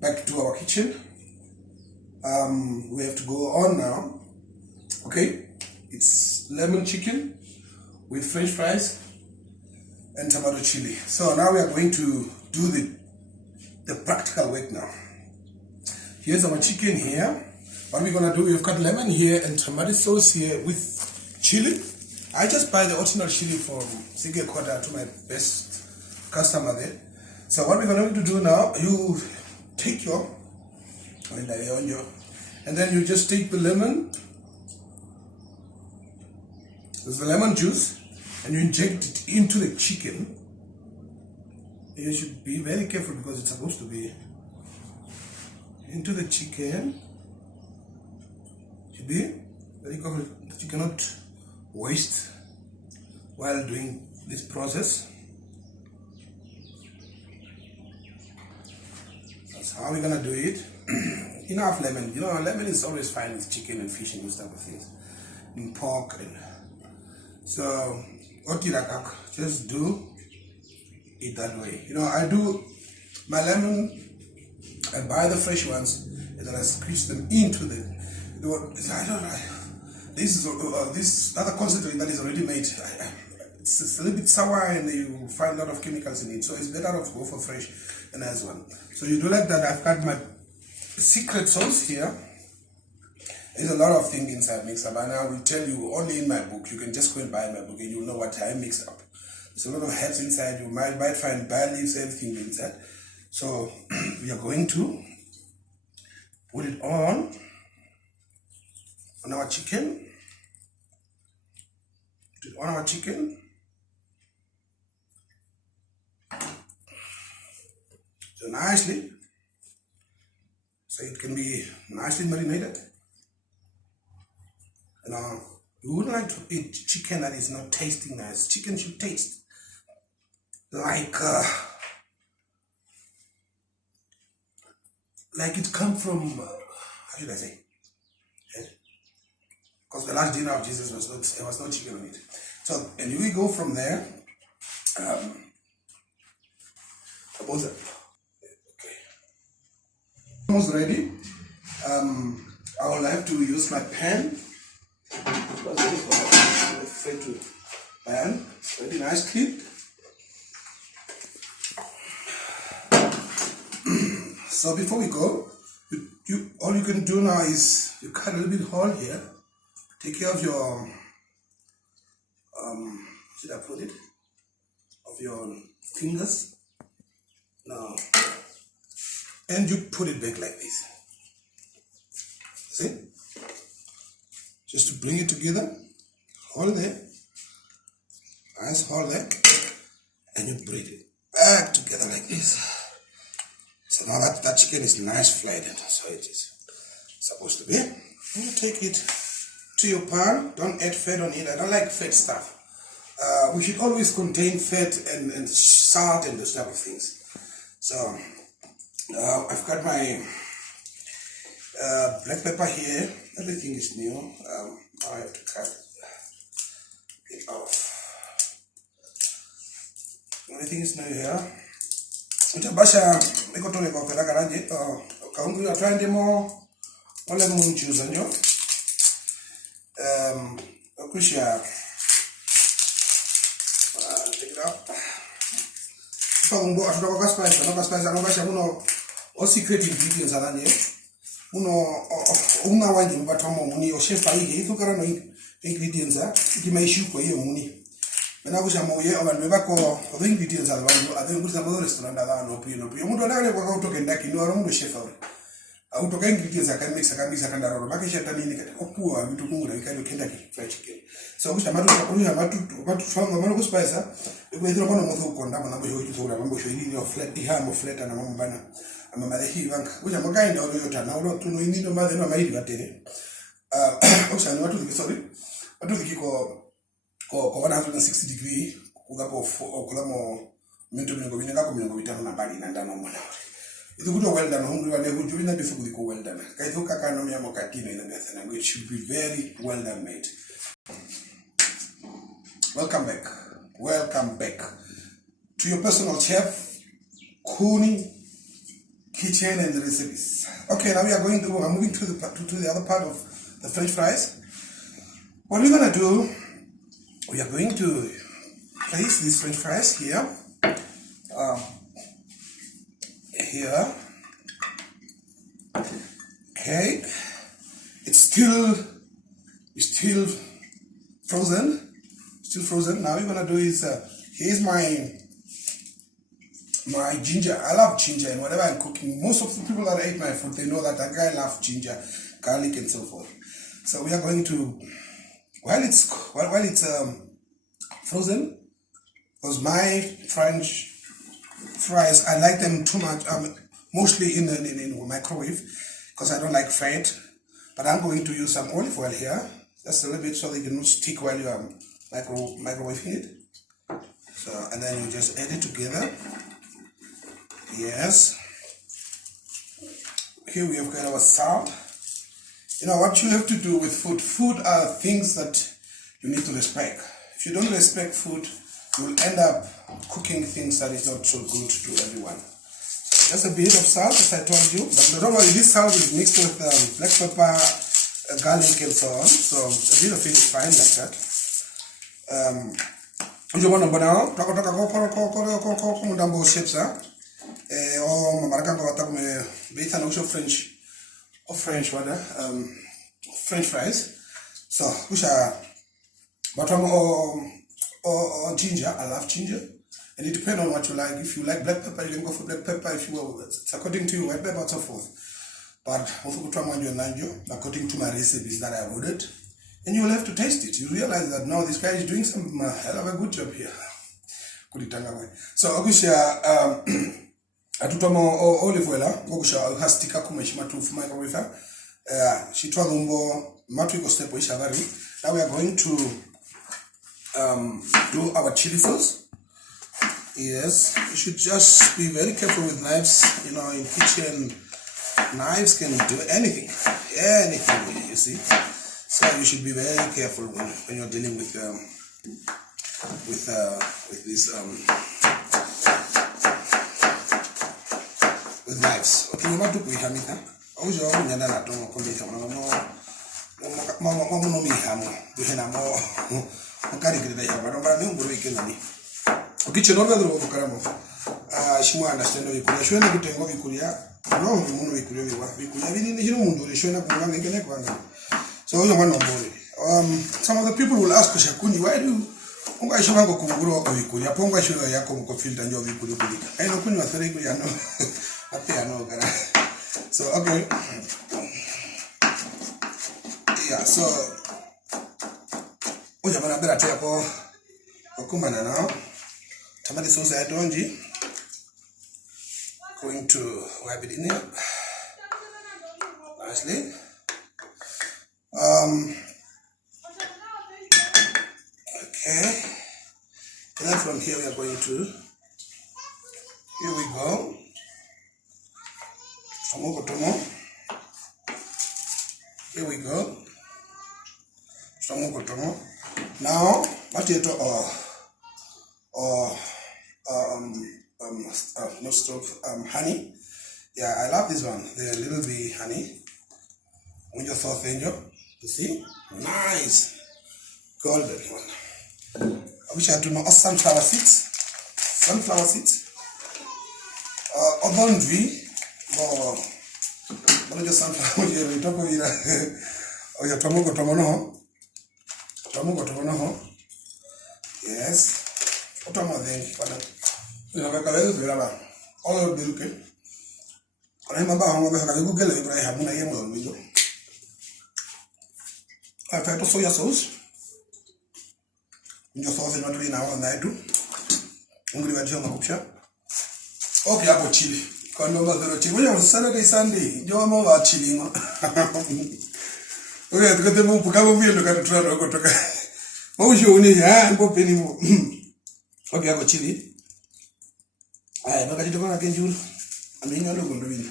back to our kitchen. We have to go on now. Okay, it's lemon chicken with French fries and tomato chili. So now we are going to do the practical work now. Here's our chicken here. What we're gonna do, we've got lemon here and tomato sauce here with chili. I just buy the original chili from Sige Kota to my best customer there. So what we're going to do now, you take your, and then you just take the lemon, there's the lemon juice, and you inject it into the chicken. You should be very careful because it's supposed to be into the chicken. Should be very careful. You cannot waste while doing this process. That's how we're gonna do it. Enough lemon. You know, lemon is always fine with chicken and fish and those type of things, and pork. And so, just do it that way. You know, I do my lemon. I buy the fresh ones and then I squeeze them into the. I don't know. This other concentrate that is already made. It's a little bit sour and you find a lot of chemicals in it. So it's better to go for fresh and as one. So you do like that. I've got my secret sauce here. There's a lot of things inside mixed up, and I will tell you only in my book. You can just go and buy my book and you'll know what I mix up. There's a lot of herbs inside. You might find bay leaves, everything inside. So we are going to put it on our chicken. Put it on our chicken. So nicely. So it can be nicely marinated. Now, you wouldn't like to eat chicken that is not tasting nice. Chicken should taste like it comes from, how should I say? Because the last dinner of Jesus was no chicken on it. So, and we go from there. Suppose that. Okay. Almost ready. I will have to use my pan. Straight to pan. Ready, nice, clean. So before we go, all you can do now is you cut a little bit hole here. Take care of your should I put it? Of your fingers. Now, and you put it back like this. See? Just to bring it together. Hold there. Nice hole there. And you bring it back together like this. So now that chicken is nice flattened, so it is supposed to be. And you take it to your pan. Don't add fat on it. I don't like fat stuff. We should always contain fat and salt and those type of things. So I've got my black pepper here. Everything is new. I have to cut it off. Everything is new here. Utabasha mikotoke kwa pela garaje. Kaungu ya trying demo. Ole munchuza njo. Kusha. Take it up. Kaungu atuka kwa spice. No spice. No basha muno. All secret ingredients alanye. Muno una wanje mbatomo muni. Oshefa hii. Itu karano ingredients ikimaishu kwa hiyo muni. Mena kusha mauye abantu bako other ingredients abantu abenguza mu restaurant abantu opino umuntu ndakale kwa utoke ndaki no aromundo chef aure autoka ingredients akamix akandaro makisha tanini kati okuwa bitu kungura bikali kendaki fried chicken so kusha matu fanga mano kuspice ekwethira kono motho ukonda mana mbo yoyithura mambo shoyini yo flat ihamo flat na mambo bana amama lehi banka kusha makaenda oyota na ulo tuno inindo madhe no maili batene kusha ni watu sorry watu dikiko ko 160 degree kugapo okulamo minto mingo ngako mingo bitano na bali nanda no mona itu kuto well done hungry wale huju ina bifu kuliko well done kaitho kaka no myamo katino ina methana which should be very well done made. Welcome back to your personal chef Kuni kitchen and the recipes. Okay, now we're moving to the other part of the French fries. What we're gonna do, we are going to place these French fries here. Here. Okay. It's still frozen. Still frozen. Now what we're gonna do is here's my ginger. I love ginger, and whatever I'm cooking, most of the people that ate my food, they know that I love ginger, garlic, and so forth. So we are going to, while it's frozen, because my French fries, I like them too much, mostly in the microwave, because I don't like fat. But I'm going to use some olive oil here, just a little bit, so they can not stick while you are microwaving it. So, and then you just add it together. Yes. Here we have got our salt. You know what you have to do with food. Food are things that you need to respect. If you don't respect food, you will end up cooking things that is not so good to everyone. Just a bit of salt, as I told you. But don't worry, this salt is mixed with black pepper, garlic, and so on. So a bit of it is fine like that. French fries. So which are bottom or ginger. I love ginger, and it depends on what you like. If you like black pepper, you can go for black pepper. If you will, it's according to you, white pepper and so forth. But according to my recipes that I ordered, and you will have to taste it. You realize that no, this guy is doing some hell of a good job here. So obviously atutamo olive oil ngokusha hastika kumeshima to microwave. She told Matwiko step. Now we are going to do our chili sauce. Yes, you should just be very careful with knives. You know, in kitchen, knives can do anything, you see. So you should be very careful when you're dealing with this with knives. Okay, you want to put hamita. Ojo nyanda na tongo komita no mi hamo duhena mo mukari grida ya baramba ni nguru ikenani. Okay, chenoga do bukaramo. Shimwa understand bikuria shwena kutengo bikuria no muno bikuria bikuria bini hino mundu shwena kumwa ngene kwanga. So ojo mwana mbole. Some of the people will ask Shakuni, why do you unga shwango kumuguro bikuria ponga shwa yako mko filter nyo bikuria kulika. Aino kunywa thare kuria no. Apia no gara. So okay, yeah. So oja bana bera tia ko okumana now. Tamati sauce I donji. Going to wipe it in here nicely. Okay. And then from here we are going to. Here we go. Here we go. Now, potato no stove, honey. Yeah, I love this one. The little bit honey. When you thought you see, nice, golden one. I wish I do know sunflower seeds. Sunflower seeds. Obondri. Oh, what is sunflower here? We talk about oh, yeah, tomogo. Yes. What am I thinking? You know, I all the milk. I remember how I Google it, but I have no idea. I tried to soya sauce. You sauce is not really now and I do. I'm going to go okay, I got chili. When on Saturday, Sunday, you are more chili. Okay, to get the move, come over here, look at the trail, go to oh, you only have anymore. Okay, I got chili. I look at it again, you. I mean, you're looking to win.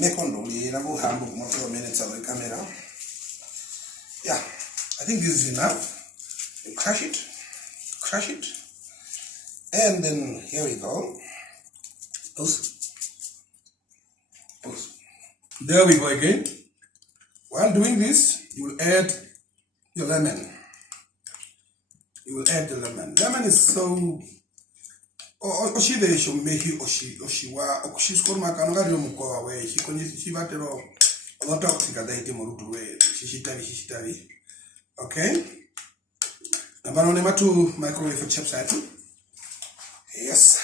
Make on the Nabu Hamburg, more minutes of the camera. Yeah, I think this is enough. You crush it, and then here we go. There we go again. While doing this, you will add your lemon. You will add the lemon. Lemon is so oshi de sho mehi oshi wa okushi skor makano ga ryo mko we shi konji shi batero olota otika da ite morutu we shishitari. Okay? Nabarone matu microwave for chips item. Yes.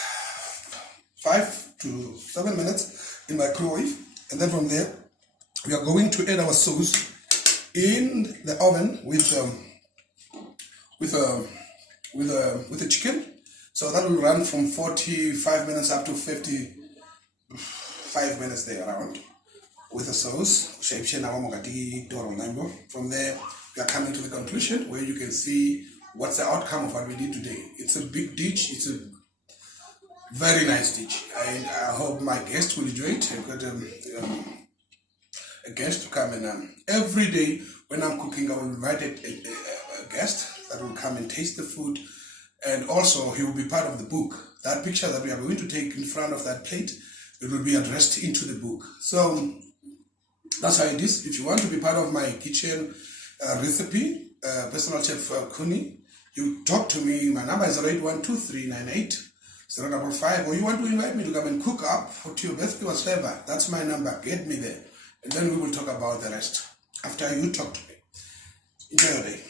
5 to 7 minutes in microwave, and then from there we are going to add our sauce in the oven with the chicken. So that will run from 45 minutes up to 55 minutes there around with the sauce. From there we are coming to the conclusion where you can see what's the outcome of what we did today. It's a big dish. It's a very nice dish. I hope my guests will enjoy it. I've got a guest to come and every day when I'm cooking, I will invite a guest that will come and taste the food, and also he will be part of the book. That picture that we are going to take in front of that plate, it will be addressed into the book. So that's how it is. If you want to be part of my kitchen recipe, personal chef Kuni, you talk to me. My number is 0812398055, or you want to invite me to come and cook up to your birthday whatsoever. That's my number. Get me there, and then we will talk about the rest after you talk to me. Enjoy your day.